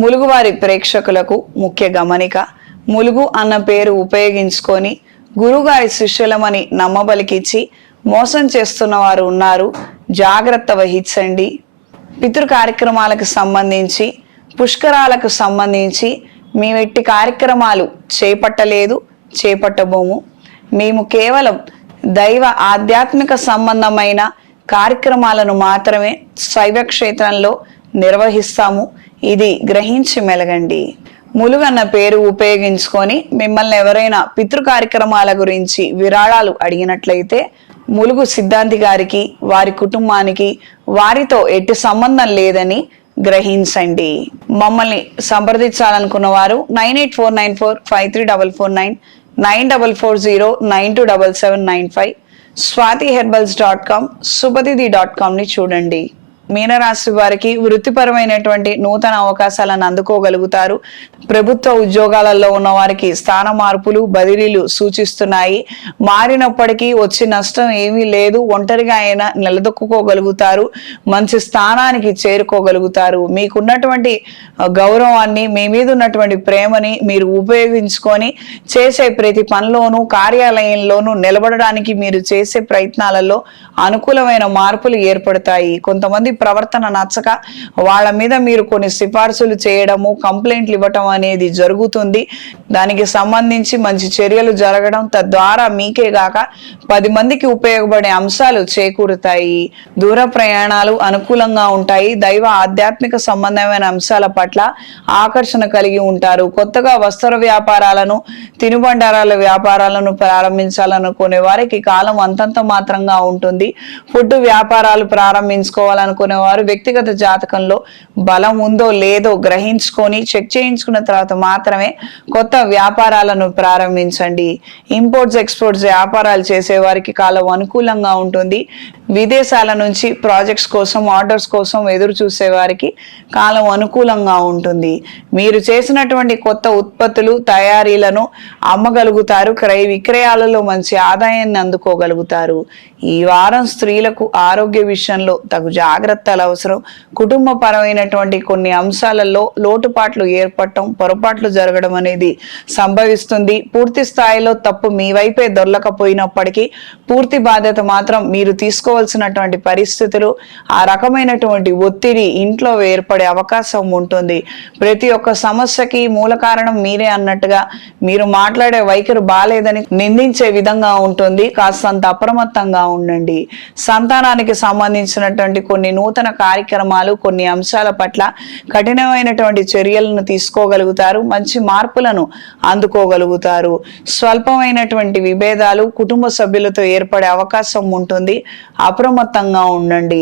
ములుగువారి ప్రేక్షకులకు ముఖ్య గమనిక ములుగు అన్న పేరు ఉపయోగించుకొని గురుగారి శిష్యులమని నమ్మబలికిచ్చి మోసం చేస్తున్న వారు ఉన్నారు. జాగ్రత్త వహించండి. పితృ కార్యక్రమాలకు సంబంధించి పుష్కరాలకు సంబంధించి మేము వెట్టి కార్యక్రమాలు చేపట్టలేదు చేపట్టబోము. మేము కేవలం దైవ ఆధ్యాత్మిక సంబంధమైన కార్యక్రమాలను మాత్రమే శైవ క్షేత్రంలో నిర్వహిస్తాము. ఇది గ్రహించి మెలగండి. ములుగన్న పేరు ఉపయోగించుకొని మిమ్మల్ని ఎవరైనా పితృ కార్యక్రమాల గురించి విరాళాలు అడిగినట్లయితే ములుగు సిద్ధాంతి గారికి వారి కుటుంబానికి వారితో ఎట్టి సంబంధం లేదని గ్రహించండి. మమ్మల్ని సంప్రదించాలనుకున్న వారు nine eight four nine four five three double four nine nine double four zero nine two double seven nine five Swathi herbals dot com సుపతిది dot కామ్ని చూడండి. మీనరాశి వారికి వృత్తిపరమైనటువంటి నూతన అవకాశాలను అందుకోగలుగుతారు. ప్రభుత్వ ఉద్యోగాలలో ఉన్న వారికి స్థాన మార్పులు బదిలీలు సూచిస్తున్నాయి. మారినప్పటికీ వచ్చే నష్టం ఏమీ లేదు. ఒంటరిగా అయినా నిలదొక్కుకోగలుగుతారు. మంచి స్థానానికి చేరుకోగలుగుతారు. మీకున్నటువంటి గౌరవాన్ని మీ మీద ఉన్నటువంటి ప్రేమని మీరు ఉపయోగించుకొని చేసే ప్రతి పనిలోనూ కార్యాలయంలోనూ నిలబడడానికి మీరు చేసే ప్రయత్నాలలో అనుకూలమైన మార్పులు ఏర్పడతాయి. కొంతమంది ప్రవర్తన నచ్చక వాళ్ళ మీద మీరు కొన్ని సిఫార్సులు చేయడము కంప్లైంట్లు ఇవ్వటం అనేది జరుగుతుంది. దానికి సంబంధించి మంచి చర్యలు జరగడం తద్వారా మీకే గాక పది మందికి ఉపయోగపడే అంశాలు చేకూరుతాయి. దూర ప్రయాణాలు అనుకూలంగా ఉంటాయి. దైవ ఆధ్యాత్మిక సంబంధమైన అంశాల పట్ల ఆకర్షణ కలిగి ఉంటారు. కొత్తగా వస్త్ర వ్యాపారాలను తినుబండారాల వ్యాపారాలను ప్రారంభించాలనుకునే వారికి కాలం అంతంత మాత్రంగా ఉంటుంది. ఫుడ్ వ్యాపారాలు ప్రారంభించుకోవాలనుకునే వారు వ్యక్తిగత జాతకంలో బలం ఉందో లేదో గ్రహించుకొని చెక్ చేయించుకున్న తర్వాత మాత్రమే కొత్త వ్యాపారాలను ప్రారంభించండి. ఇంపోర్ట్స్ ఎక్స్పోర్ట్స్ వ్యాపారాలు చేసే వారికి కాలం అనుకూలంగా ఉంటుంది. విదేశాల నుంచి ప్రాజెక్ట్స్ కోసం ఆర్డర్స్ కోసం ఎదురు చూసే వారికి కాలం అనుకూలంగా ఉంటుంది. మీరు చేసినటువంటి కొత్త ఉత్పత్తులు తయారీలను అమ్మగలుగుతారు. క్రయ విక్రయాలలో మంచి ఆదాయాన్ని అందుకోగలుగుతారు. ఈ వారం స్త్రీలకు ఆరోగ్య విషయంలో తగు జాగ్రత్తలు అవసరం. కుటుంబపరమైనటువంటి కొన్ని అంశాలలో లోటుపాట్లు ఏర్పడటం పొరపాట్లు జరగడం అనేది సంభవిస్తుంది. పూర్తి స్థాయిలో తప్పు మీ వైపే దొరలకపోయినప్పటికీ పూర్తి బాధ్యత మాత్రం మీరు తీసుకో తీసుకోవాల్సినటువంటి పరిస్థితులు ఆ రకమైనటువంటి ఒత్తిడి ఇంట్లో ఏర్పడే అవకాశం ఉంటుంది. ప్రతి ఒక్క సమస్యకి మూల కారణం మీరే అన్నట్టుగా మీరు మాట్లాడే వైఖరి బాలేదని నిందించే విధంగా ఉంటుంది. కాస్తంత అప్రమత్తంగా ఉండండి. సంతానానికి సంబంధించినటువంటి కొన్ని నూతన కార్యక్రమాలు కొన్ని అంశాల పట్ల కఠినమైనటువంటి చర్యలను తీసుకోగలుగుతారు మంచి మార్పులను అందుకోగలుగుతారు. స్వల్పమైనటువంటి విభేదాలు కుటుంబ సభ్యులతో ఏర్పడే అవకాశం ఉంటుంది. అప్రమత్తంగా ఉండండి.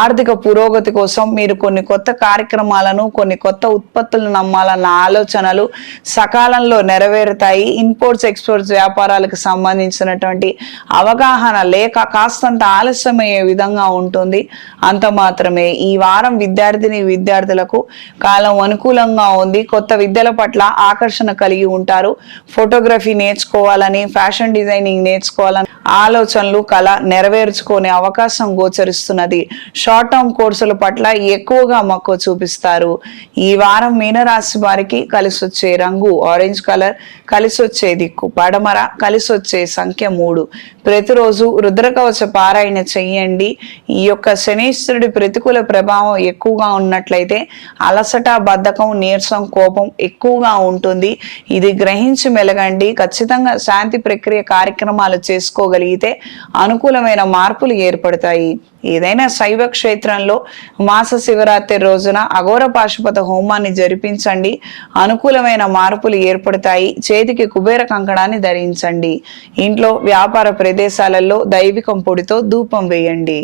ఆర్థిక పురోగతి కోసం మీరు కొన్ని కొత్త కార్యక్రమాలను కొన్ని కొత్త ఉత్పత్తులను నమ్మాలన్న ఆలోచనలు సకాలంలో నెరవేరుతాయి. ఇంపోర్ట్స్ ఎక్స్పోర్ట్స్ వ్యాపారాలకు సంబంధించినటువంటి అవగాహన లేక కాస్తంత ఆలస్యమయ్యే విధంగా ఉంటుంది. అంత మాత్రమే. ఈ వారం విద్యార్థిని విద్యార్థులకు కాలం అనుకూలంగా ఉంది. కొత్త విద్యల పట్ల ఆకర్షణ కలిగి ఉంటారు. ఫోటోగ్రఫీ నేర్చుకోవాలని ఫ్యాషన్ డిజైనింగ్ నేర్చుకోవాలని ఆలోచనలు కళ నెరవేర్చుకునే అవకాశం గోచరిస్తున్నది. షార్ట్ టర్మ్ కోర్సుల పట్ల ఎక్కువగా మక్కువ చూపిస్తారు. ఈ వారం మీనరాశి వారికి కలిసి వచ్చే రంగు ఆరెంజ్ కలర్ కలిసి వచ్చే దిక్కు పడమర కలిసి వచ్చే సంఖ్య మూడు. ప్రతిరోజు రుద్రకవచ పారాయణ చెయ్యండి. ఈ యొక్క శనీశ్వరుడి ప్రతికూల ప్రభావం ఎక్కువగా ఉన్నట్లయితే అలసట బద్ధకం నీరసం కోపం ఎక్కువగా ఉంటుంది. ఇది గ్రహించి మెలగండి. ఖచ్చితంగా శాంతి ప్రక్రియ కార్యక్రమాలు చేసుకోగలిగితే అనుకూలమైన మార్పులు ఏర్పడతాయి. ఏదైనా శైవ క్షేత్రంలో మాస శివరాత్రి రోజున అఘోర పాశుపత హోమాన్ని జరిపించండి. అనుకూలమైన మార్పులు ఏర్పడతాయి. చేతికి కుబేర కంకణాన్ని ధరించండి. ఇంట్లో వ్యాపార ప్రతి ప్రదేశాలలో దైవికం పొడితో ధూపం వేయండి.